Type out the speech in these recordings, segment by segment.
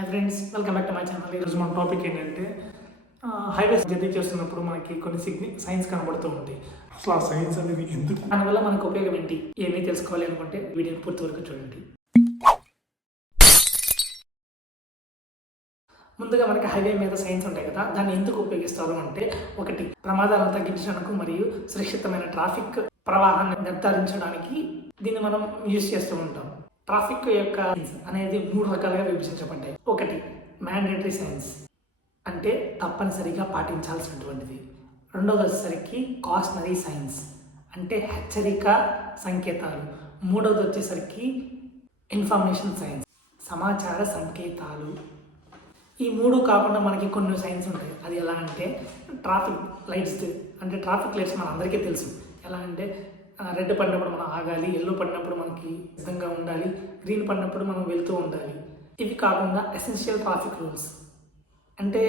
Hi friends, welcome back to my channel. ఈరోజు మన topic ఏంటంటే హైవేస్ జర్నీ చేస్తున్నప్పుడు మనకి కొన్ని సైన్స్ కనబడుతూ ఉంటాయి. అసలు ఆ సైన్స్ అనేది ఎందుకు, దానివల్ల మనకు ఉపయోగం ఏంటి, ఏమీ తెలుసుకోవాలి అనుకుంటే వీడియోని పూర్తి వరకు చూడండి. ముందుగా మనకి హైవే మీద సైన్స్ ఉంటాయి కదా, దాన్ని ఎందుకు ఉపయోగిస్తారు అంటే, ఒకటి ప్రమాదాలను తగ్గించడానికి మరియు సురక్షితమైన ట్రాఫిక్ ప్రవాహాన్ని నిర్ధారించడానికి దీన్ని మనం యూజ్ చేస్తూ ఉంటాం. ట్రాఫిక్ యొక్క అనేది 3 రకాలుగా విభజించబడ్డాయి. ఒకటి మ్యాండేటరీ సైన్స్, అంటే తప్పనిసరిగా పాటించాల్సినటువంటిది. రెండవది వచ్చేసరికి కాషనరీ సైన్స్, అంటే హెచ్చరిక సంకేతాలు. మూడవది వచ్చేసరికి ఇన్ఫర్మేషన్ సైన్స్, సమాచార సంకేతాలు. ఈ 3 కాకుండా మనకి కొన్ని సైన్స్ ఉంటాయి. అది ఎలా అంటే ట్రాఫిక్ లైట్స్, అంటే ట్రాఫిక్ లైట్స్ మన అందరికీ తెలుసు. ఎలా అంటే రెడ్ పడినప్పుడు మనం ఆగాలి, ఎల్లో పడినప్పుడు మనకి సిద్ధంగా ఉండాలి, గ్రీన్ పడినప్పుడు మనం వెళ్తూ ఉండాలి. ఇవి కాకుండా ఎసెన్షియల్ ట్రాఫిక్ రూల్స్, అంటే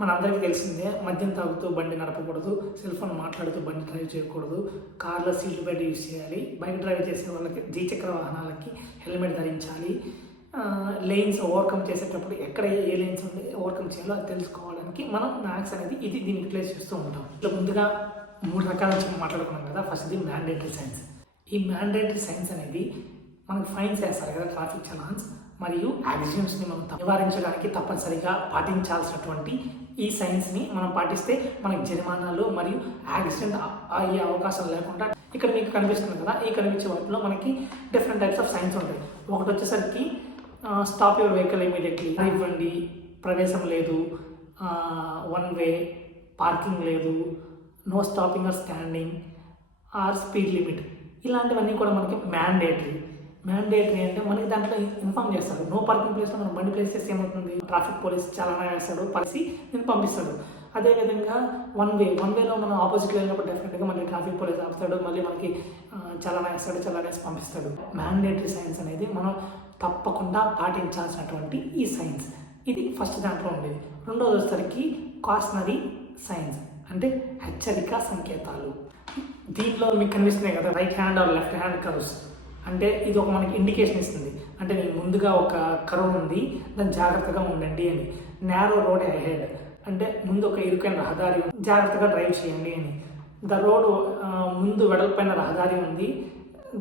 మన అందరికీ తెలిసిందే, మద్యం తాగుతూ బండి నడపకూడదు, సెల్ ఫోన్ మాట్లాడుతూ బండి డ్రైవ్ చేయకూడదు, కార్లో సీట్ బెల్ట్ యూజ్ చేయాలి, బైక్ డ్రైవ్ చేసే వాళ్ళకి ద్విచక్ర వాహనాలకి హెల్మెట్ ధరించాలి, లేన్స్ ఓవర్కమ్ చేసేటప్పుడు ఎక్కడ ఏ లేన్స్ ఉంది ఓవర్కమ్ చేయాలో అది తెలుసుకోవడానికి మనం మ్యాథ్స్ అనేది దీన్ని యూటిలైజ్ చేస్తూ ఉంటాం. ఇట్లా ముందుగా 3 రకాల నుంచి మాట్లాడుకున్నాం కదా. ఫస్ట్ది మ్యాండేటరీ సైన్స్. ఈ మ్యాండేటరీ సైన్స్ అనేది మనకు ఫైన్స్ వేస్తారు కదా, ట్రాఫిక్ చలాన్స్ మరియు యాక్సిడెంట్స్ని మనం నివారించడానికి తప్పనిసరిగా పాటించాల్సినటువంటి ఈ సైన్స్ని మనం పాటిస్తే మనకి జరిమానాలు మరియు యాక్సిడెంట్ అయ్యే అవకాశం లేకుండా. ఇక్కడ మీకు కనిపిస్తుంది కదా, ఈ కనిపించే వాటిలో మనకి డిఫరెంట్ టైప్స్ ఆఫ్ సైన్స్ ఉంటాయి. ఒకటి వచ్చేసరికి స్టాప్ యువర్ వెహికల్ ఇమీడియట్లీ, ఇవ్వండి, ప్రవేశం లేదు, 1 వే, పార్కింగ్ లేదు, no stopping or standing, or speed limit. ఇలాంటివన్నీ కూడా మనకి మ్యాండేటరీ అంటే మనకి దాంట్లో ఇన్ఫార్మ్ చేస్తారు. నో పార్కింగ్ ప్లేస్లో మనం బండి ప్లేస్ చేస్తే ఏమవుతుంది, ట్రాఫిక్ పోలీస్ చాలానే వేస్తాడు, పరిసి నేను పంపిస్తాడు. అదేవిధంగా 1 వేలో మనం ఆపోజిట్లో వెళ్ళినప్పుడు డెఫినెట్గా మళ్ళీ ట్రాఫిక్ పోలీస్ ఆపుతాడు, మళ్ళీ మనకి చాలానే వేస్తాడు, చాలా వేసి పంపిస్తాడు. మ్యాండేటరీ సైన్స్ అనేది మనం తప్పకుండా పాటించాల్సినటువంటి ఈ సైన్స్. ఇది ఫస్ట్ దాంట్లో ఉండేది. రెండోది వచ్చేసరికి కాషనరీ సైన్స్, అంటే హెచ్చరిక సంకేతాలు. దీంట్లో మీకు కనిపిస్తున్నాయి కదా, right hand or left hand curves, అంటే ఇది ఒక మనకి ఇండికేషన్ ఇస్తుంది. అంటే నేను ముందుగా ఒక కర్వ్ ఉంది, దాన్ని జాగ్రత్తగా ఉండండి అని. నేరో రోడ్ అహెడ్, అంటే ముందు ఒక ఇరుకైన రహదారి, జాగ్రత్తగా డ్రైవ్ చేయండి అని. ద రోడ్, ముందు వెడల్పైన రహదారి ఉంది,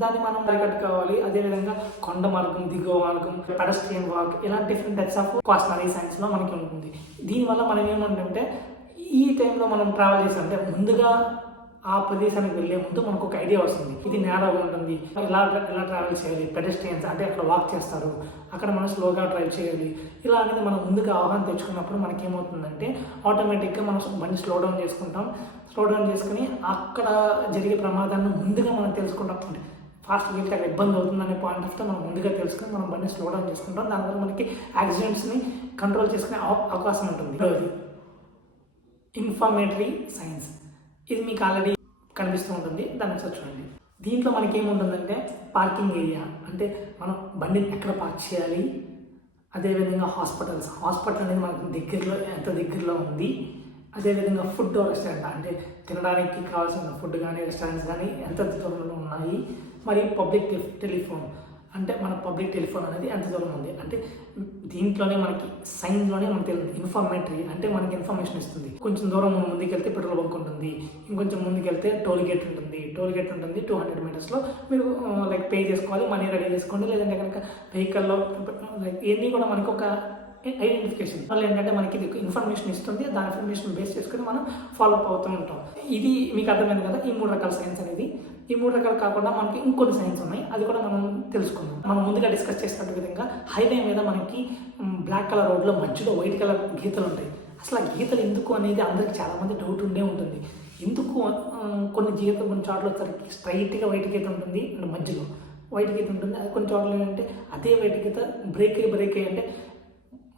దాన్ని మనం అరికట్టుకోవాలి. అదేవిధంగా కొండ మార్గం, దిగువ మార్గం, పెడస్ట్రియన్ వాక్, ఇలా డిఫరెంట్ టైప్స్ ఆఫ్ కాషనరీ సైన్స్లో మనకి ఉంటుంది. దీనివల్ల మనం ఏమంటే ఈ టైంలో మనం ట్రావెల్ చేసామంటే ముందుగా ఆ ప్రదేశానికి వెళ్ళే ముందు మనకు ఒక ఐడియా వస్తుంది, ఇది నేరాగా ఉంటుంది, ఇలా ట్రావెల్ చేయాలి. పెడెస్ట్రియన్స్ అంటే అక్కడ వాక్ చేస్తారు, అక్కడ మనం స్లోగా డ్రైవ్ చేయాలి. ఇలా అనేది మనం ముందుగా అవగాహన తెచ్చుకున్నప్పుడు మనకి ఏమవుతుందంటే ఆటోమేటిక్గా మనం బండి స్లో డౌన్ చేసుకుని అక్కడ జరిగే ప్రమాదాన్ని ముందుగా మనం తెలుసుకుంటాం. ఫాస్ట్ వెళ్తే అక్కడ ఇబ్బంది అవుతుందనే పాయింట్ ఆఫ్ మనం ముందుగా తెలుసుకుని మనం బండి స్లో డౌన్ చేసుకుంటాం. దానివల్ల మనకి యాక్సిడెంట్స్ని కంట్రోల్ చేసుకునే అవకాశం ఉంటుంది. ఇన్ఫర్మేటరీ సైన్స్, ఇది మీకు ఆల్రెడీ కనిపిస్తూ ఉంటుంది, దాన్ని ఒకసారి చూడండి. దీంట్లో మనకి ఏముంటుందంటే పార్కింగ్ ఏరియా, అంటే మనం బండిని ఎక్కడ పార్క్ చేయాలి. అదేవిధంగా హాస్పిటల్ అనేది మనకు ఎంత దగ్గరలో ఉంది. అదేవిధంగా ఫుడ్ రెస్టారెంట్, అంటే తినడానికి కావాల్సిన ఫుడ్ కానీ రెస్టారెంట్స్ కానీ ఎంత దూరంలో ఉన్నాయి. మరియు పబ్లిక్ టెలిఫోన్, అంటే మన పబ్లిక్ టెలిఫోన్ అనేది ఎంత దూరం ఉంది. అంటే దీంట్లోనే మనకి సైన్స్లోనే మనకి తెలియదు. ఇన్ఫర్మేటరీ అంటే మనకి ఇన్ఫర్మేషన్ ఇస్తుంది. కొంచెం దూరం ముందుకెళ్తే పెట్రోల్ బంక్ ఉంటుంది, ఇంకొంచెం ముందుకెళ్తే టోల్ గేట్ ఉంటుంది. 200 మీటర్స్లో మీరు పే చేసుకోవాలి, మనీ రెడీ చేసుకోండి. లేదంటే కనుక వెహికల్లో ఇవన్నీ కూడా మనకి ఒక ఐడెంటిఫికేషన్ వల్ల ఏంటంటే మనకి ఇది ఇన్ఫర్మేషన్ ఇస్తుంది. దాని ఇన్ఫర్మేషన్ బేస్ చేసుకుని మనం ఫాలో అప్ అవుతూ ఉంటాం. ఇది మీకు అర్థమైంది కదా, ఈ 3 రకాల సైన్స్ అనేది. ఈ 3 రకాలు కాకుండా మనకి ఇంకొన్ని సైన్స్ ఉన్నాయి, అది కూడా మనం తెలుసుకుందాం. మనం ముందుగా డిస్కస్ చేసినట్టు విధంగా హైవే మీద మనకి బ్లాక్ కలర్ రోడ్లో మధ్యలో వైట్ కలర్ గీతలు ఉంటాయి. అసలు ఆ గీతలు ఎందుకు అనేది అందరికి చాలామంది డౌట్ ఉంటుంది. ఎందుకు కొన్ని చోట్ల వచ్చేసరికి స్ట్రైట్గా వైట్ గీత ఉంటుంది, అంటే మధ్యలో వైట్ గీత ఉంటుంది. అది కొన్ని చోట్ల ఏంటంటే అదే వైట్ గీత బ్రేక్ అయ్యి అంటే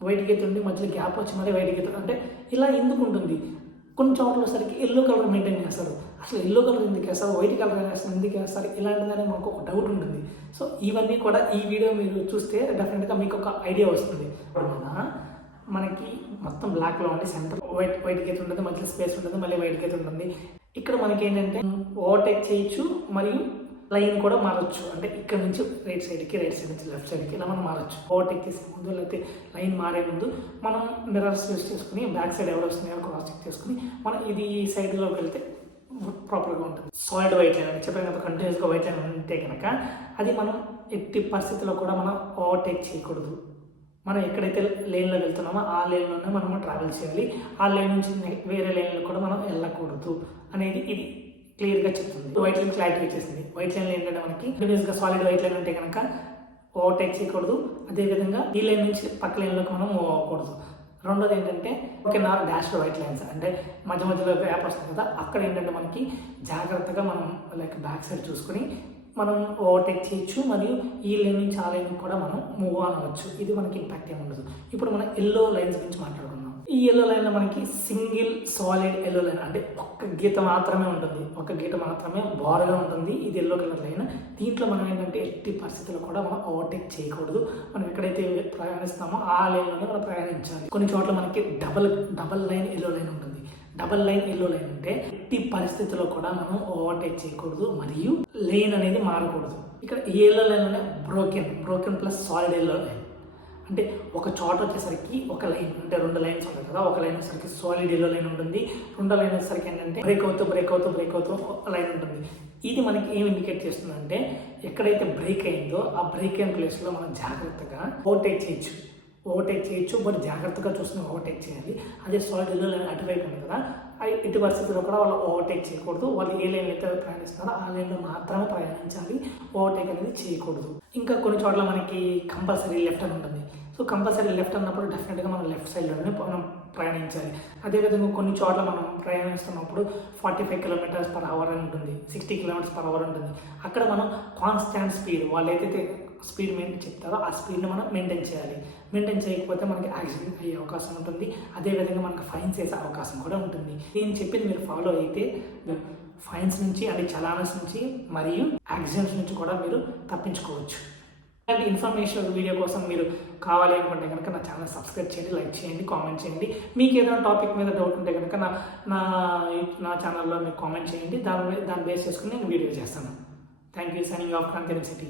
వైట్ గీత ఉండి మధ్యలో గ్యాప్ వచ్చి మళ్ళీ వైట్ గీత, అంటే ఇలా ఎందుకు ఉంటుంది. కొన్ని చోట్ల వచ్చేసరికి ఎల్లో కలర్ మెయింటైన్ చేస్తారు. అసలు ఎల్లో కలర్ ఎందుకు వేస్తారు, వైట్ కలర్ వేస్తారు, ఎందుకు వేస్తారు, ఇలాంటిదని మాకు ఒక డౌట్ ఉంటుంది. సో ఇవన్నీ కూడా ఈ వీడియో మీరు చూస్తే డెఫినెట్గా మీకు ఒక ఐడియా వస్తుంది. మనకి మొత్తం బ్లాక్లో ఉండి సెంటర్ వైట్ గీత ఉంటుంది, మధ్యలో స్పేస్ ఉంటుంది, మళ్ళీ వైట్ గీత ఉంటుంది. ఇక్కడ మనకి ఏంటంటే ఓవర్టేక్ చేయొచ్చు మరియు లైన్ కూడా మారచ్చు. అంటే ఇక్కడ నుంచి రైట్ సైడ్కి, రైట్ సైడ్ నుంచి లెఫ్ట్ సైడ్కి ఇలా మనం మారచ్చు. ఓవర్టేక్ చేసే ముందు లేకపోతే లైన్ మారే ముందు మనం మిర్రర్స్ యూస్ చేసుకుని బ్యాక్ సైడ్ ఎవరు వస్తున్నాయో క్రాస్ చెక్ చేసుకుని మనం ఇది ఈ సైడ్లోకి వెళ్తే ప్రాపర్గా ఉంటుంది. సాలిడ్ వైట్ లైన్ అని చెప్పిన కంటిన్యూస్గా వైట్ లైన్ ఉంటే కనుక అది మనం ఎట్టి పరిస్థితుల్లో కూడా మనం ఓవర్టేక్ చేయకూడదు. మనం ఎక్కడైతే లేన్లో వెళ్తున్నామో ఆ లేన్లోనే మనం ట్రావెల్ చేయాలి. ఆ లేన్ నుంచి వేరే లేన్లో కూడా మనం వెళ్ళకూడదు అనేది ఇది క్లియర్గా చెప్తుంది. వైట్ లైన్ క్లారిటీ వచ్చేసింది. వైట్ లైన్ ఏంటంటే మనకి కంటిన్యూస్గా సాలిడ్ వైట్ లైన్ ఉంటే కనుక ఓవర్టేక్ చేయకూడదు. అదేవిధంగా ఈ లైన్ నుంచి పక్క లైన్లోకి మనం మూవ్ అవ్వకూడదు. రెండోది ఏంటంటే డాష్ వైట్ లైన్స్ అంటే మధ్య మధ్యలో గ్యాప్ వస్తుంది కదా, అక్కడ ఏంటంటే మనకి జాగ్రత్తగా మనం లైక్ బ్యాక్ సైడ్ చూసుకొని మనం ఓవర్టేక్ చేయొచ్చు. మరియు ఈ లైన్ నుంచి ఆ లైన్ కూడా మనం మూవ్ ఆన్ అవ్వచ్చు. ఇది మనకి ఇంపాక్ట్ ఏమి ఉండదు. ఇప్పుడు మనం ఎల్లో లైన్స్ గురించి మాట్లాడుకుందాం. ఈ ఎల్లో లైన్లో మనకి సింగిల్ సాలిడ్ ఎల్లో లైన్ అంటే ఒక్క గీత మాత్రమే ఉంటుంది. ఒక గీత మాత్రమే బారుగా ఉంటుంది. ఇది ఎల్లో కలర్ లైన్. దీంట్లో మనం ఏంటంటే ఎట్టి పరిస్థితుల్లో కూడా మనం ఓవర్టేక్ చేయకూడదు. మనం ఎక్కడైతే ప్రయాణిస్తామో ఆ లైన్లోనే మనం ప్రయాణించాలి. కొన్ని చోట్ల మనకి డబల్ లైన్ ఎల్లో లైన్ ఉంటుంది. డబల్ లైన్ ఎల్లో లైన్ అంటే ఎట్టి పరిస్థితుల్లో కూడా మనం ఓవర్టేక్ చేయకూడదు మరియు లైన్ అనేది మారకూడదు. ఇక్కడ ఈ ఎల్లో లైన్ అనే broken plus solid yellow line అంటే ఒక చోట వచ్చేసరికి ఒక లైన్ అంటే 2 లైన్స్ ఉంటాయి కదా, ఒక లైన్ వచ్చేసరికి సాలిడ్ ఎల్లో లైన్ ఉంటుంది, రెండో లైన్ వచ్చేసరికి ఏంటంటే బ్రేక్ అవుతూ లైన్ ఉంటుంది. ఇది మనకి ఏం ఇండికేట్ చేస్తుందంటే ఎక్కడైతే బ్రేక్ అయిందో ఆ బ్రేక్ అయిన ప్లేస్లో మనం జాగ్రత్తగా ఓవర్టేక్ చేయొచ్చు. బట్ జాగ్రత్తగా చూసుకుని ఓవర్టేక్ చేయాలి. అదే సాలిడ్ ఎల్లో లైన్ అటువైపు ఉంది కదా, ఎట్టి పరిస్థితుల్లో కూడా వాళ్ళు ఓవర్టేక్ చేయకూడదు. వాళ్ళు ఏ లైన్ అయితే ప్రయాణిస్తారో ఆ లైన్లో మాత్రమే ప్రయాణించాలి. ఓవర్టేక్ అనేది చేయకూడదు. ఇంకా కొన్ని చోట్ల మనకి కంపల్సరీ లెఫ్ట్ అని ఉంటుంది. సో కంపల్సరీ లెఫ్ట్ అన్నప్పుడు డెఫినెట్గా మనం లెఫ్ట్ సైడ్లోనే మనం ప్రయాణించాలి. అదేవిధంగా కొన్ని చోట్ల మనం ప్రయాణిస్తున్నప్పుడు 45 km/h అని ఉంటుంది, 60 km/h ఉంటుంది. అక్కడ మనం కాన్స్టాంట్ స్పీడ్ వాళ్ళు ఏదైతే స్పీడ్ మెయింటైన్ చెప్తారో ఆ స్పీడ్ని మనం మెయింటైన్ చేయాలి. మెయింటైన్ చేయకపోతే మనకి యాక్సిడెంట్ అయ్యే అవకాశం ఉంటుంది. అదేవిధంగా మనకి ఫైన్స్ వేసే అవకాశం కూడా ఉంటుంది. నేను చెప్పింది మీరు ఫాలో అయితే ఫైన్స్ నుంచి అంటే చలాన్స్ నుంచి మరియు యాక్సిడెంట్స్ నుంచి కూడా మీరు తప్పించుకోవచ్చు. ఇలాంటి ఇన్ఫర్మేషన్ వీడియో కోసం మీరు కావాలి అనుకుంటే కనుక నా ఛానల్ సబ్స్క్రైబ్ చేయండి, లైక్ చేయండి, కామెంట్ చేయండి. మీకు ఏదైనా టాపిక్ మీద డౌట్ ఉంటే కనుక నా ఛానల్లో మీరు కామెంట్ చేయండి. దాన్ని బేస్ చేసుకుని నేను వీడియో చేస్తాను. Thank you. Signing off Kanti university.